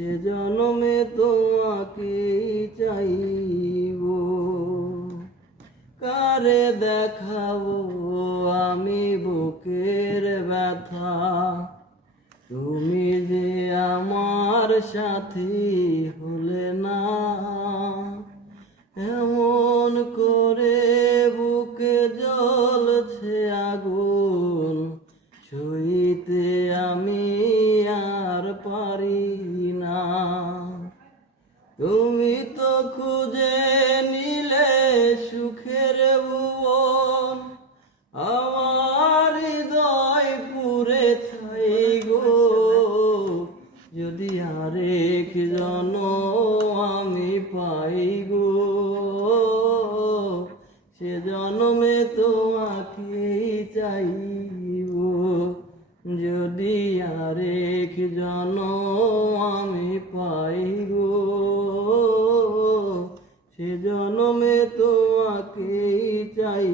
সে জনমে তোমাকেই চাইব। কারে দেখাবো আমি বুকের ব্যথা, তুমি যে আমার সাথী হলে না। এমন করে বুকে জ্বলছে আগুন, সইতে আমি আর পারি না। তুমি তো খুঁজে নিলে সুখের ভুবন, আমার হৃদয় পুরে ছাই গো। যদি আরেক জনম আমি পাই গো, সে জনমে তোমাকেই চাইব। যদি আরেক জনম আমি পাই গো, সে জনমে তোমাকেই চাই।